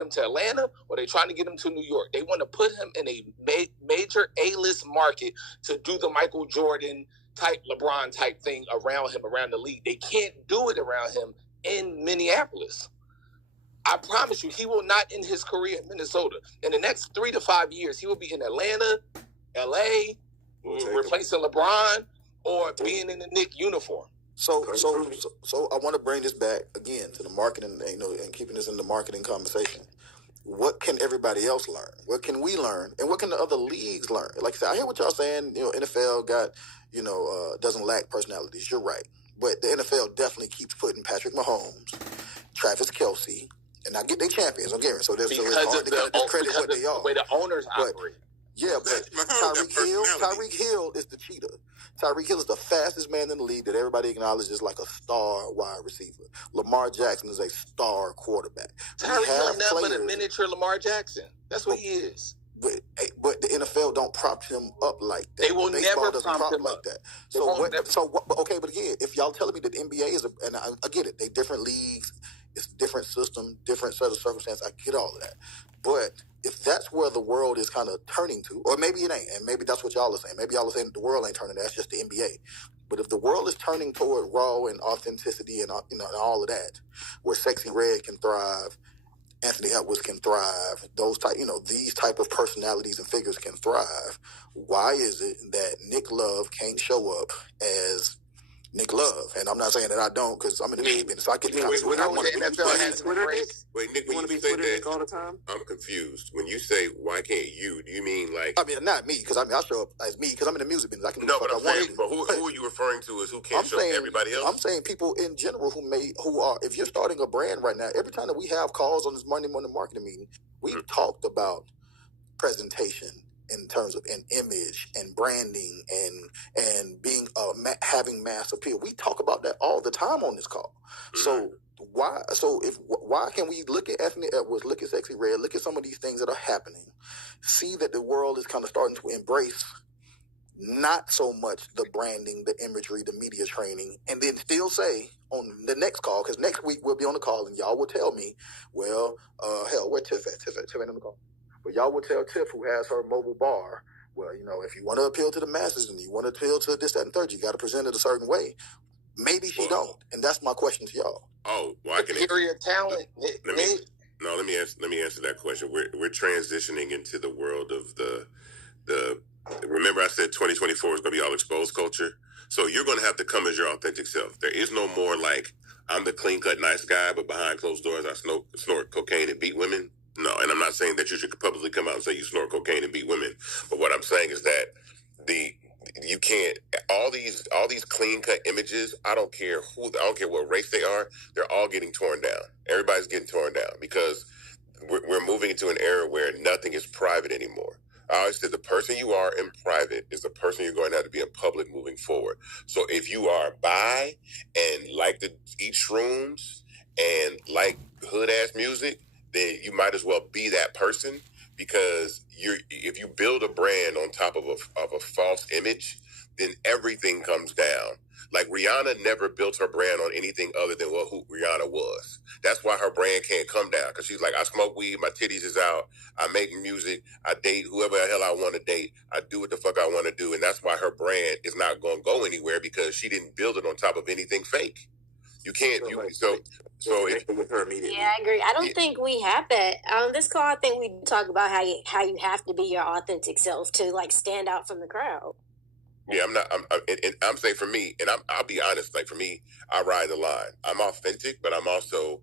him to Atlanta or they trying to get him to New York. They want to put him in a major A-list market to do the Michael Jordan type, LeBron type thing around him, around the league. They can't do it around him in Minneapolis. I promise you, he will not end his career in Minnesota. In the next 3 to 5 years, he will be in Atlanta, LA, replacing LeBron, or being in the Knicks uniform. So I want to bring this back again to the marketing, and keeping this in the marketing conversation. What can everybody else learn? What can we learn? And what can the other leagues learn? Like I said, I hear what y'all saying. NFL got, doesn't lack personalities. You're right. But the NFL definitely keeps putting Patrick Mahomes, Travis Kelce, and I get they champions. I'm getting so it's hard to discredit what they are. The way the owners operate. Yeah, but Tyreek Hill is the cheetah. Tyreek Hill is the fastest man in the league that everybody acknowledges like a star wide receiver. Lamar Jackson is a star quarterback. Tyreek Hill is nothing but a miniature Lamar Jackson. That's what he is. But the NFL don't prop him up like that. They will never prop him like that. But again, if y'all telling me that the NBA is, and I get it, they different leagues, it's a different system, different set of circumstances. I get all of that. But if that's where the world is kind of turning to, or maybe it ain't, and maybe that's what y'all are saying. Maybe y'all are saying the world ain't turning. That's just the NBA. But if the world is turning toward raw and authenticity and and all of that, where Sexy Red can thrive, Anthony Edwards can thrive, those type, these type of personalities and figures can thrive. Why is it that Nick Love can't show up as Nick Love? And I'm not saying that I don't, because I'm in the music business. So I get the concept. Wait, Nick, when you say that all the time, I'm confused. When you say why can't you, do you mean like? I mean, not me, because I show up as me, because I'm in the music business. I can do but I'm saying, but who are you referring to as who can't show everybody else? I'm saying people in general who are. If you're starting a brand right now, every time that we have calls on this Monday morning marketing meeting, we've talked about presentation in terms of an image and branding and being having mass appeal. We talk about that all the time on this call. So why can we look at Anthony Edwards, look at Sexy Red, look at some of these things that are happening, see that the world is kind of starting to embrace not so much the branding, the imagery, the media training, and then still say on the next call, because next week we'll be on the call and y'all will tell me, well, hell, where Tiff at? Tiff ain't on the call. But y'all will tell Tiff, who has her mobile bar, well, if you want to appeal to the masses and you want to appeal to this, that, and third, you got to present it a certain way. Maybe she don't, and that's my question to y'all. Oh, well, I can superior talent. Let me answer that question. We're transitioning into the world of the. Remember, I said 2024 is going to be all exposed culture. So you're going to have to come as your authentic self. There is no more like I'm the clean cut nice guy, but behind closed doors I snort cocaine and beat women. No, and I'm not saying that you should publicly come out and say you snort cocaine and beat women. But what I'm saying is that you can't all these clean cut images. I don't care what race they are. They're all getting torn down. Everybody's getting torn down because we're moving into an era where nothing is private anymore. I always said the person you are in private is the person you're going to have to be in public moving forward. So if you are bi and like to eat shrooms and like hood ass music, then you might as well be that person, because if you build a brand on top of a false image, then everything comes down. Like Rihanna never built her brand on anything other than who Rihanna was. That's why her brand can't come down, because she's like, I smoke weed, my titties is out, I make music, I date whoever the hell I want to date, I do what the fuck I want to do, and that's why her brand is not going to go anywhere, because she didn't build it on top of anything fake. You can't. With her immediately. Yeah, I agree. I don't think we have that on this call. I think we talk about how you have to be your authentic self to like stand out from the crowd. Yeah, I'm saying for me, and I'll be honest. Like for me, I ride the line. I'm authentic, but I'm also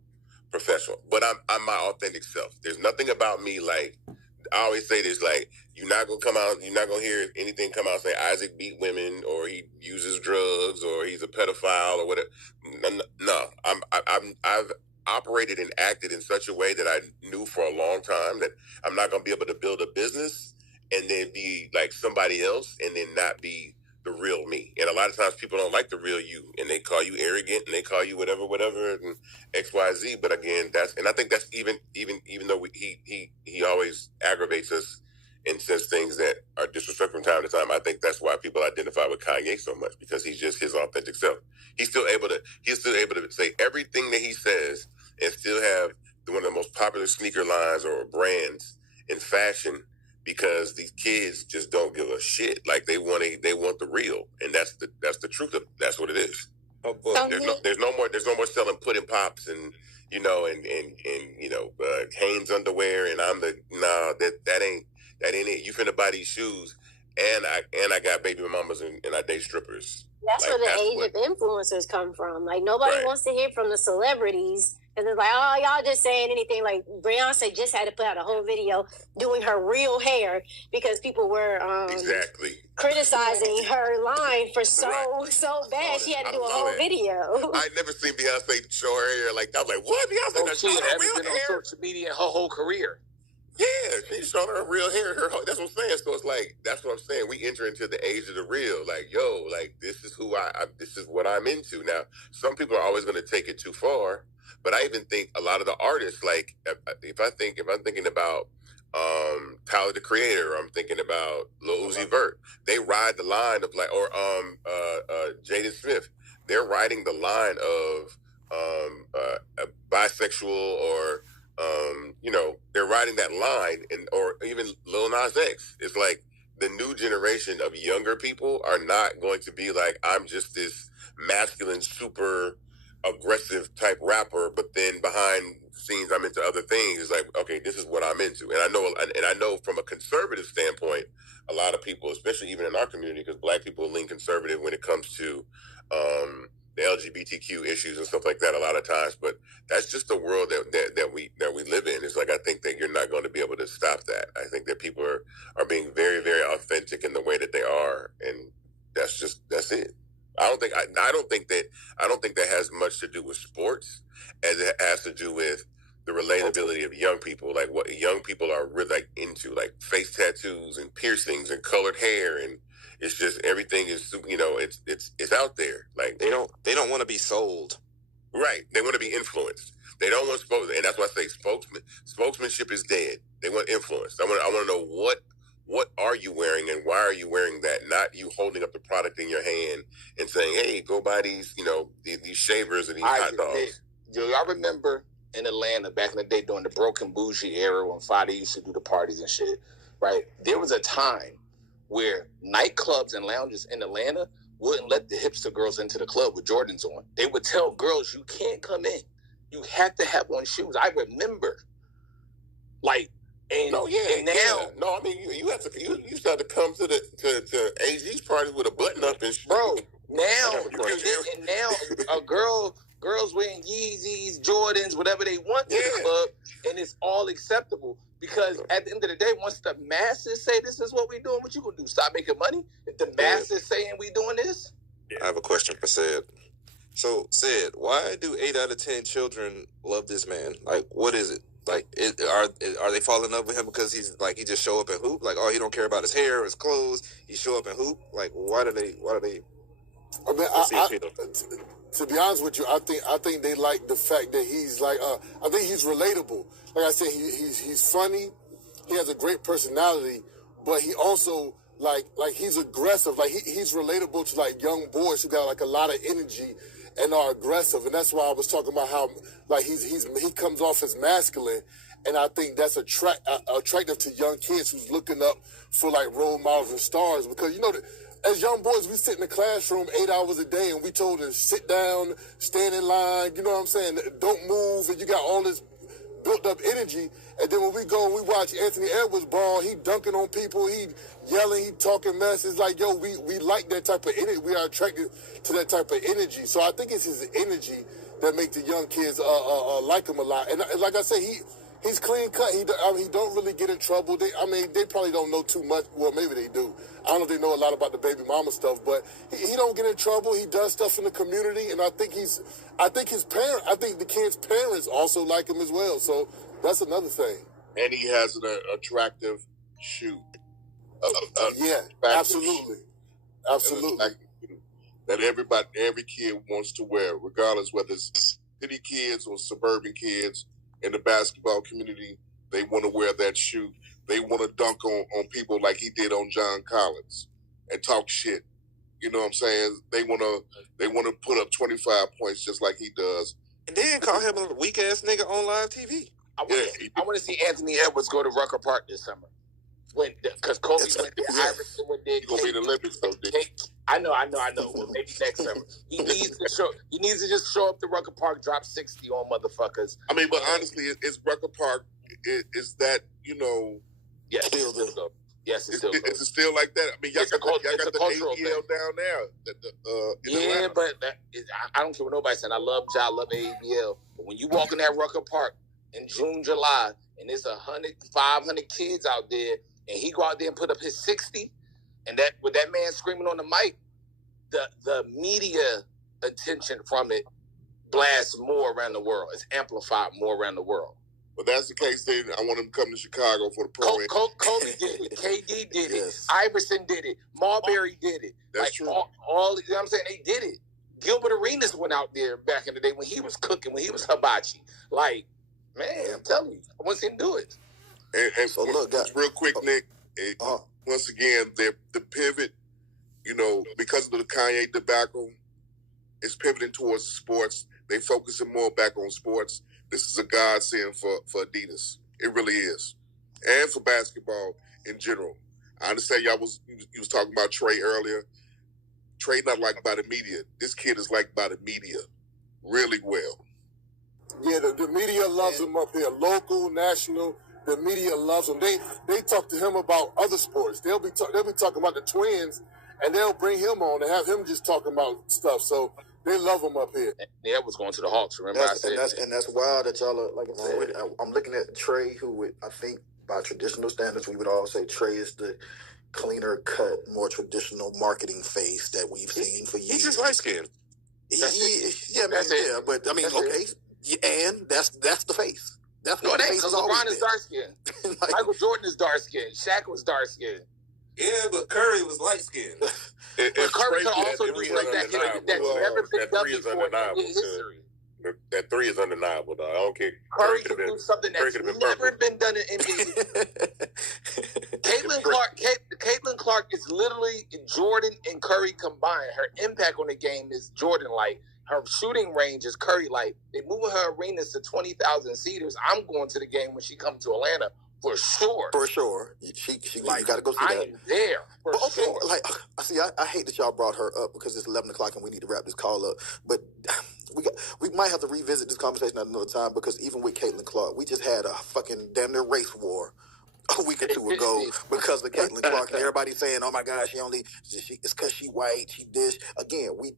professional. But I'm my authentic self. There's nothing about me like. I always say this, like, you're not going to hear anything come out and say Isaac beat women or he uses drugs or he's a pedophile or whatever. No, I've operated and acted in such a way that I knew for a long time that I'm not going to be able to build a business and then be like somebody else and then not be the real me. And a lot of times people don't like the real you, and they call you arrogant and they call you whatever, and XYZ. But again, I think that's even though he always aggravates us and says things that are disrespectful from time to time. I think that's why people identify with Kanye so much, because he's just his authentic self. He's still able to say everything that he says and still have one of the most popular sneaker lines or brands in fashion because these kids just don't give a shit. Like they want the real, and that's the truth of that's what it is. Oh, boy. There's no more selling pudding pops and Hanes underwear, and that ain't it. You finna buy these shoes, and I got baby mamas and I date strippers. That's where the age of influencers come from. Like nobody wants to hear from the celebrities. And it's like, oh, y'all just saying anything. Like Beyonce just had to put out a whole video doing her real hair because people were criticizing her line for so bad. She had to do a whole video. I never seen Beyonce show her hair like that. I was like, what? Beyonce she had been on social media her whole career. Yeah, she showed her real hair. That's what I'm saying. So it's like, that's what I'm saying. We enter into the age of the real. Like, yo, like this is who this is what I'm into. Now, some people are always going to take it too far, but I even think a lot of the artists, like, if I'm thinking about Tyler the Creator, I'm thinking about Lil Uzi Vert, they ride the line of like, or Jaden Smith, they're riding the line of bisexual or they're riding that line, or even Lil Nas X. It's like the new generation of younger people are not going to be like, I'm just this masculine, super aggressive type rapper, but then behind scenes I'm into other things. It's like, okay, this is what I'm into. And I know from a conservative standpoint, a lot of people, especially even in our community, because Black people lean conservative when it comes to the LGBTQ issues and stuff like that a lot of times, but that's just the world that we live in. It's like, I think that you're not going to be able to stop that. I think that people are being very, very authentic in the way that they are, and that's it. I don't think that has much to do with sports as it has to do with the relatability of young people, like what young people are really like into, like face tattoos and piercings and colored hair, and it's just everything is it's out there. Like they don't want to be sold. Right. They want to be influenced. They don't want and that's why I say spokesmanship is dead. They want influence. I want to know what are you wearing and why are you wearing that? Not you holding up the product in your hand and saying, hey, go buy these, these shavers and these hot dogs. Y'all remember in Atlanta back in the day during the broken bougie era when Friday used to do the parties and shit, right? There was a time where nightclubs and lounges in Atlanta wouldn't let the hipster girls into the club with Jordans on. They would tell girls, you can't come in. You have to have on shoes. I remember. Like, and, no, yeah, and now... Yeah. No, I mean, you have to, you used to have to come to to AG's party with a button up and shit. Bro, now girls wearing Yeezys, Jordans, whatever they want to the club, and it's all acceptable. Because at the end of the day, once the masses say this is what we're doing, what you gonna do? Stop making money? If the masses saying we doing this? I have a question for Sid. So, Sid, why do 8 out of 10 children love this man? Like, what is it? Like, are they falling in love with him because he's like, he just show up and hoop? Like, oh, he don't care about his hair or his clothes. He show up and hoop. Like, why do they? I mean, to be honest with you, I think they like the fact that he's like, I think he's relatable. Like I said, he's funny. He has a great personality, but he also like he's aggressive. Like he's relatable to like young boys who got like a lot of energy and are aggressive. And that's why I was talking about how like he comes off as masculine. And I think that's attractive to young kids who's looking up for like role models and stars, because as young boys, we sit in the classroom 8 hours a day and we told to sit down, stand in line, you know what I'm saying? Don't move, and you got all this built up energy. And then when we go and we watch Anthony Edwards ball, he dunking on people, he yelling, he talking mess. It's like, yo, we like that type of energy. We are attracted to that type of energy. So I think it's his energy that makes the young kids like him a lot. And like I said, he's clean cut. He don't really get in trouble. They probably don't know too much. Well, maybe they do. I don't know if they know a lot about the baby mama stuff, but he don't get in trouble. He does stuff in the community, and I think the kids' parents also like him as well. So that's another thing. And he has an attractive shoe. Yeah, absolutely. Absolutely. That every kid wants to wear, regardless whether it's city kids or suburban kids. In the basketball community, they want to wear that shoe. They want to dunk on people like he did on John Collins and talk shit. You know what I'm saying? They want to put up 25 points just like he does. And then call him a weak ass nigga on live TV. I want to see Anthony Edwards go to Rucker Park this summer. Because Kobe went there, Iverson went there. Gonna be the Olympics though, Dick. I know. Well, maybe next summer. He needs to just show up to Rucker Park, drop 60 on motherfuckers. I mean, but honestly, it's Rucker Park. Is that Yes, still though. Yes, it's still. Is it still like that? I mean, y'all got the ABL down there. But I don't care what nobody's saying. I love Ja, I love ABL. But when you walk in that Rucker Park in June, July, and there's 500 kids out there, and he go out there and put up his 60, and that with that man screaming on the mic, the media attention from it blasts more around the world. It's amplified more around the world. But that's the case, then I want him to come to Chicago for the pro. Kobe did it. KD did it. Iverson did it. Marbury did it. That's true. All you know what I'm saying? They did it. Gilbert Arenas went out there back in the day when he was cooking, when he was hibachi. Like, man, I'm telling you, I want to see him do it. And so look, guys, real quick, Nick. Once again, the pivot, because of the Kanye debacle, is pivoting towards sports. They focusing more back on sports. This is a godsend for Adidas. It really is, and for basketball in general. I understand you was talking about Trey earlier. Trey not liked by the media. This kid is liked by the media really well. Yeah, the media loves him up here, local, national. The media loves him. They talk to him about other sports. They'll be talking about the Twins, and they'll bring him on and have him just talking about stuff. So they love him up here. Yeah, was going to the Hawks. Remember, that's wild that y'all are, like I said. I'm looking at Trey, who I think by traditional standards we would all say Trey is the cleaner cut, more traditional marketing face that we've seen for years. He's just light skinned. But I mean, and that's the face. That's what the face is. LeBron is dark skinned. Michael Jordan is dark skinned. Shaq was dark skinned. Yeah, but Curry was light skinned. But Curry can also do something that's never been done before in history. That three is undeniable, though. I don't care. Curry can do something that's never been done in NBA. Caitlin Clark is literally Jordan and Curry combined. Her impact on the game is Jordan-like. Her shooting range is Curry-like. They moving her arenas to 20,000 seaters. I'm going to the game when she comes to Atlanta for sure. For sure, she you got to go see that. I am there for sure. I hate that y'all brought her up because it's 11 o'clock and we need to wrap this call up. But we might have to revisit this conversation at another time because even with Caitlin Clark, we just had a fucking damn near race war a week or two ago because of Caitlin Clark, and everybody saying, "Oh my God, it's because she white, she dish." Again, we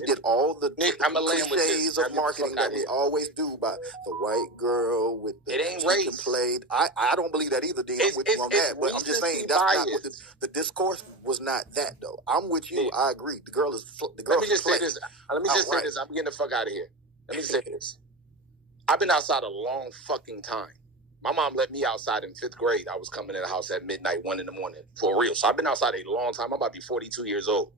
did all the cliches of marketing that we always do by the white girl with the it ain't race played. I don't believe that either, D. I'm with you on that, but I'm just saying that's not what the discourse was not that though. I'm with you. I agree. The girl is Let me just say this. I'm getting the fuck out of here. Let me say this. I've been outside a long fucking time. My mom let me outside in 5th grade. I was coming in the house at midnight, 1 a.m, for real. So I've been outside a long time. I'm about to be 42 years old.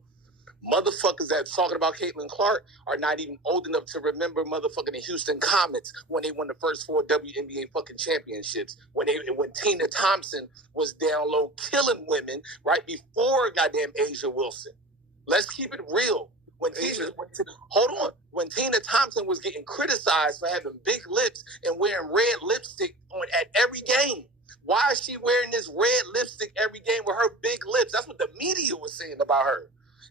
Motherfuckers that's talking about Caitlin Clark are not even old enough to remember motherfucking the Houston Comets when they won the first 4 WNBA fucking championships. When Tina Thompson was down low killing women right before goddamn Asia Wilson. Let's keep it real. When Tina Thompson was getting criticized for having big lips and wearing red lipstick at every game. Why is she wearing this red lipstick every game with her big lips? That's what the media was saying about her.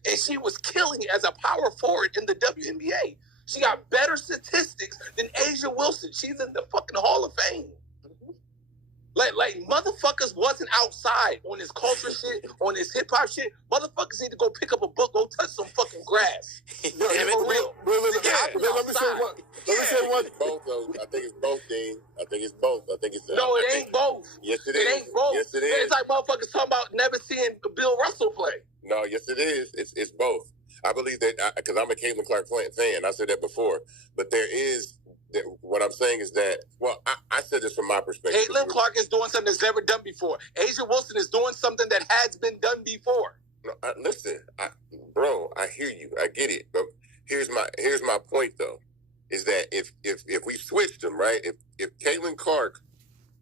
And she was killing it as a power forward in the WNBA. She got better statistics than Asia Wilson. She's in the fucking Hall of Fame. Like motherfuckers wasn't outside on this culture shit, on this hip hop shit. Motherfuckers need to go pick up a book, go touch some fucking grass. Let me say one. Both though. I think it's both, Dean. I think it's both. No, it ain't both. Yes, it is. It ain't both. Yes, it is. It's like motherfuckers talking about never seeing Bill Russell play. No, yes, it is. It's both. I believe that because I'm a Caitlin Clark fan. I said that before, but there is. What I'm saying is that, I said this from my perspective. Caitlin Clark is doing something that's never done before. Asia Wilson is doing something that has been done before. No, listen, bro, I hear you. I get it. But here's my point, though, is that if we switched them, right? If Caitlin Clark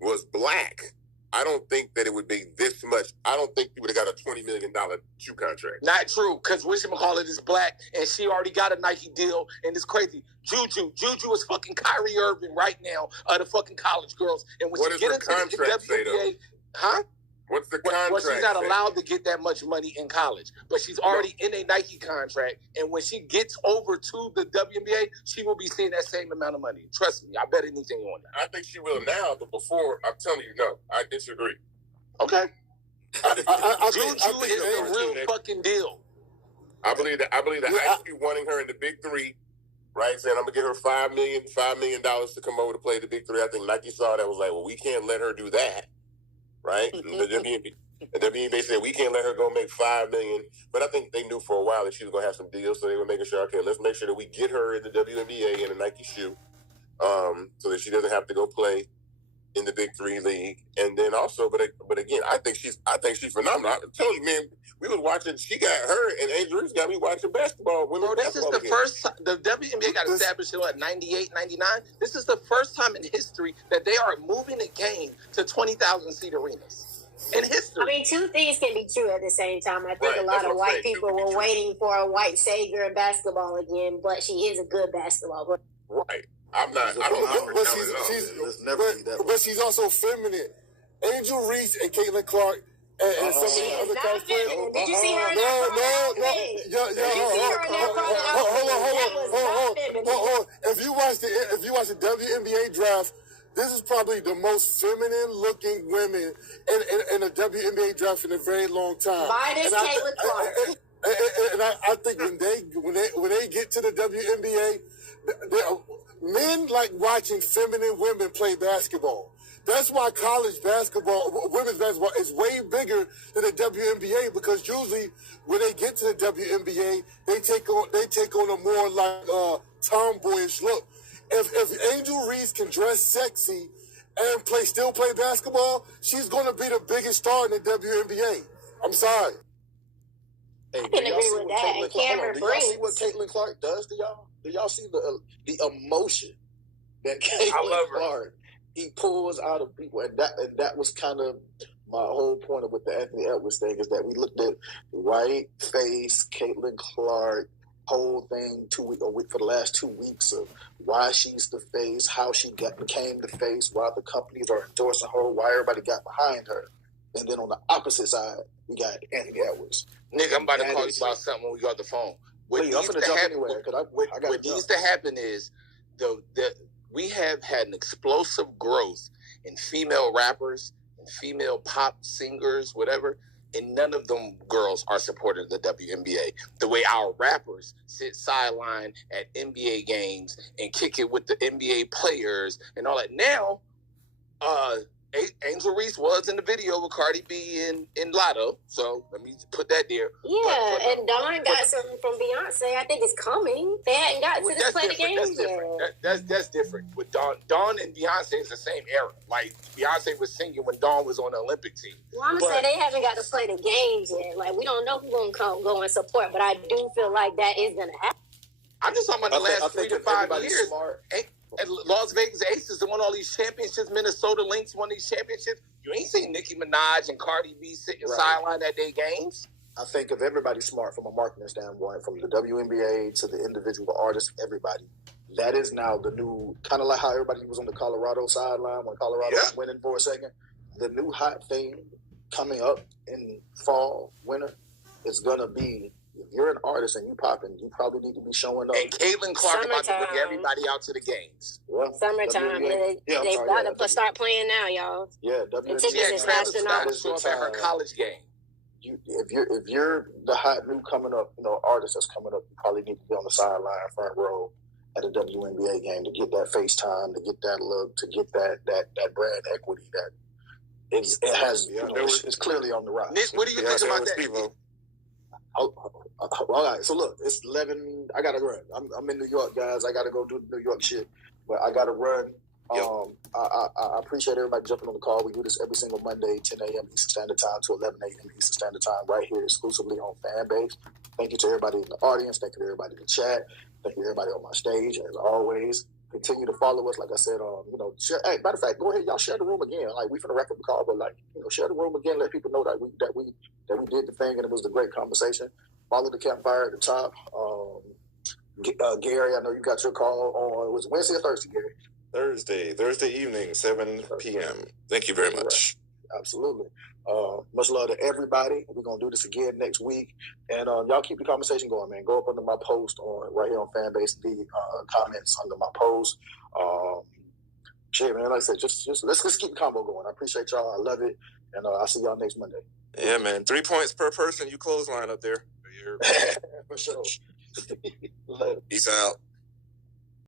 was black, I don't think that it would be this much. I don't think he would have got a $20 million shoe contract. Not true, because whatchamacallit is black, and she already got a Nike deal, and it's crazy. Juju is fucking Kyrie Irving right now, the fucking college girls. And when what she get into the WNBA, huh? What's the contract? Well, she's not allowed to get that much money in college, but she's already in a Nike contract. And when she gets over to the WNBA, she will be seeing that same amount of money. Trust me, I bet anything on that. I think she will now, but before, I'm telling you, no, I disagree. Okay. Juju is a real fucking deal. I believe that IQ wanting her in the Big Three, right? Saying I'm gonna get her $5 million to come over to play the Big Three. I think Nike saw that, was like, well, we can't let her do that. Right? The WNBA said we can't let her go make $5 million, but I think they knew for a while that she was going to have some deals, so they were making sure, okay, let's make sure that we get her in the WNBA in a Nike shoe, so that she doesn't have to go play in the Big Three league. And then also, but again, I think she's phenomenal. I'm telling you, man, we was watching. She got her, and Angel Reese got me watching basketball. Bro, this is the first time the WNBA got established in 98, 99. This is the first time in history that they are moving the game to 20,000 seat arenas. In history. I mean, two things can be true at the same time. I think a lot of white people were waiting for a white savior in basketball again, but she is a good basketball player. Right. I'm not. I don't know. But she's also feminine. Angel Reese and Caitlin Clark and some of the other college players. Did you see her in Hold on. If you watch the WNBA draft, this is probably the most feminine-looking women in a WNBA draft in a very long time. Minus Caitlin Clark. And I think when they get to the WNBA, men like watching feminine women play basketball. That's why college basketball, women's basketball, is way bigger than the WNBA, because usually when they get to the WNBA, they take on a more like tomboyish look. If Angel Reese can dress sexy and still play basketball, she's going to be the biggest star in the WNBA. I'm sorry. Hey, I can agree with that. And Cameron do y'all see what Caitlin Clark does to y'all? Do y'all see the emotion that Caitlin Clark he pulls out of people? And that was kind of my whole point with the Anthony Edwards thing, is that we looked at white face Caitlin Clark whole thing for the last 2 weeks of why she's the face, how she became the face, why the companies are endorsing her, why everybody got behind her. And then on the opposite side, we got Anthony Edwards. Nick, I'm about to call you about something when we got the phone. What needs to happen is we have had an explosive growth in female rappers and female pop singers, whatever, and none of them girls are supporting the WNBA. The way our rappers sit sideline at NBA games and kick it with the NBA players and all that. Now, Angel Reese was in the video with Cardi B in Lotto, so let me put that there. Yeah, and Dawn got something from Beyonce. I think it's coming. They hadn't got to this play the game yet. That's different. With Dawn and Beyonce is the same era. Like, Beyonce was singing when Dawn was on the Olympic team. Well, I'm saying they haven't got to play the games yet. Like, we don't know who's going to go and support, but I do feel like that is going to happen. I'm just talking about the last 3 to 5 years. And Las Vegas Aces won all these championships. Minnesota Lynx won these championships. You ain't seen Nicki Minaj and Cardi B sitting sideline at their games. I think if everybody's smart from a marketing standpoint, from the WNBA to the individual artists, everybody, that is now the new, kind of like how everybody was on the Colorado sideline when Colorado was winning for a second. The new hot thing coming up in fall, winter, is going to be, if you're an artist and you popping, you probably need to be showing up. And Caitlin Clark about to bring everybody out to the games. Well, summertime. They about to start playing now, y'all. Yeah, Travis Scott will show up at her college game. If you're the hot new coming up, artist that's coming up, you probably need to be on the sideline, front row at a WNBA game to get that FaceTime, to get that look, to get that brand equity that it has. It's clearly on the rise. Nick, what do you think about that? All right, so look, it's 11. I gotta run. I'm in New York, guys. I gotta go do the New York shit, but I gotta run. I appreciate everybody jumping on the call. We do this every single Monday, 10 a.m. Eastern Standard Time to 11 a.m. Eastern Standard Time, right here exclusively on Fanbase. Thank you to everybody in the audience. Thank you to everybody in the chat. Thank you to everybody on my stage. As always, Continue to follow us, like I said. Share, hey, matter of fact, go ahead, y'all share the room again. Like we finna wrap up the call, but share the room again. Let people know that we did the thing and it was a great conversation. Follow the campfire at the top. Gary, I know you got your call on. Was it Wednesday or Thursday, Gary? Thursday evening, 7 p.m. Thank you very much. Right. Absolutely. Much love to everybody. We're gonna do this again next week, and y'all keep the conversation going, man. Go up under my post right here on Fanbase. The comments under my post. Shit, man. Like I said, just let's keep the combo going. I appreciate y'all. I love it, and I'll see y'all next Monday. Yeah, man. 3 points per person. You clothesline up there. For sure. Peace out.